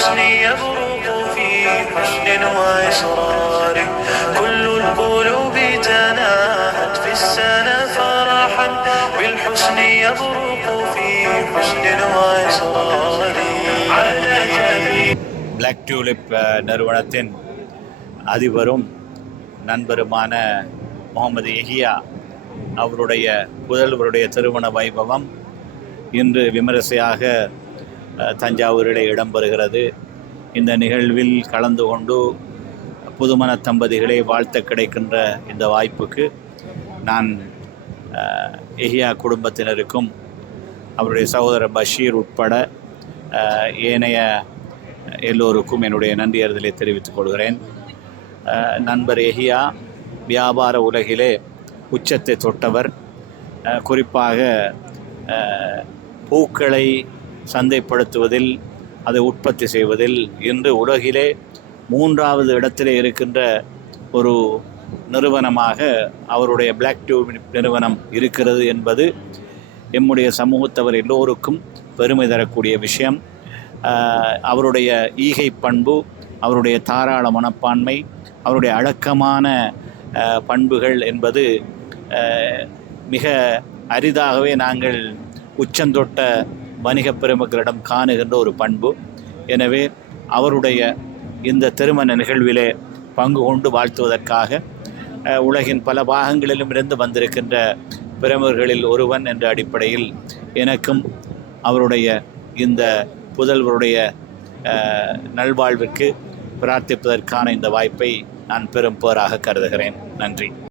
بالحسن يبرق في حسن وإصرار كل القلوب تناهت في السنة فرحا بالحسن يبرق في حسن وإصرار black tulip அஹ், நிறுவனத்தின் அதிபரும் நண்பருமான முகமது எஹியா அவருடைய புதல்வருடைய திருமண வைபவம் இன்று விமரிசையாக அஹ், தஞ்சாவூரில் இடம்பெறுகிறது இந்த நிகழ்வில் கலந்து கொண்டு புதுமண தம்பதிகளை வாழ்த்த கிடைக்கின்ற இந்த வாய்ப்புக்கு நான் எஹியா குடும்பத்தினருக்கும் அவருடைய சகோதரர் பஷீர் உட்பட ஏனைய எல்லோருக்கும் என்னுடைய நன்றியறிதலை தெரிவித்துக் கொள்கிறேன். நண்பர் எஹியா வியாபார உலகிலே உச்சத்தை தொட்டவர். குறிப்பாக பூக்களை சந்தைப்படுத்துவதில் அதை உற்பத்தி செய்வதில் இன்று உலகிலே மூன்றாவது இடத்திலே இருக்கின்ற ஒரு நிறுவனமாக அவருடைய பிளாக் டியூப் நிறுவனம் இருக்கிறது என்பது எம்முடைய சமூகத்தவர் எல்லோருக்கும் பெருமை தரக்கூடிய விஷயம். அவருடைய ஈகை பண்பு அவருடைய தாராள மனப்பான்மை அவருடைய அடக்கமான பண்புகள் என்பது மிக அரிதாகவே நாங்கள் உச்சந்தொட்ட வணிக பெருமக்களிடம் காணுகின்ற ஒரு பண்பு. எனவே அவருடைய இந்த திருமண நிகழ்விலே பங்கு கொண்டு வாழ்த்துவதற்காக உலகின் பல பாகங்களிலும் இருந்து வந்திருக்கின்ற பிரமுகர்களில் ஒருவன் என்ற அடிப்படையில் எனக்கும் அவருடைய இந்த புதல்வருடைய நல்வாழ்விற்கு பிரார்த்திப்பதற்கான இந்த வாய்ப்பை நான் பெரும் பேராக கருதுகிறேன். நன்றி.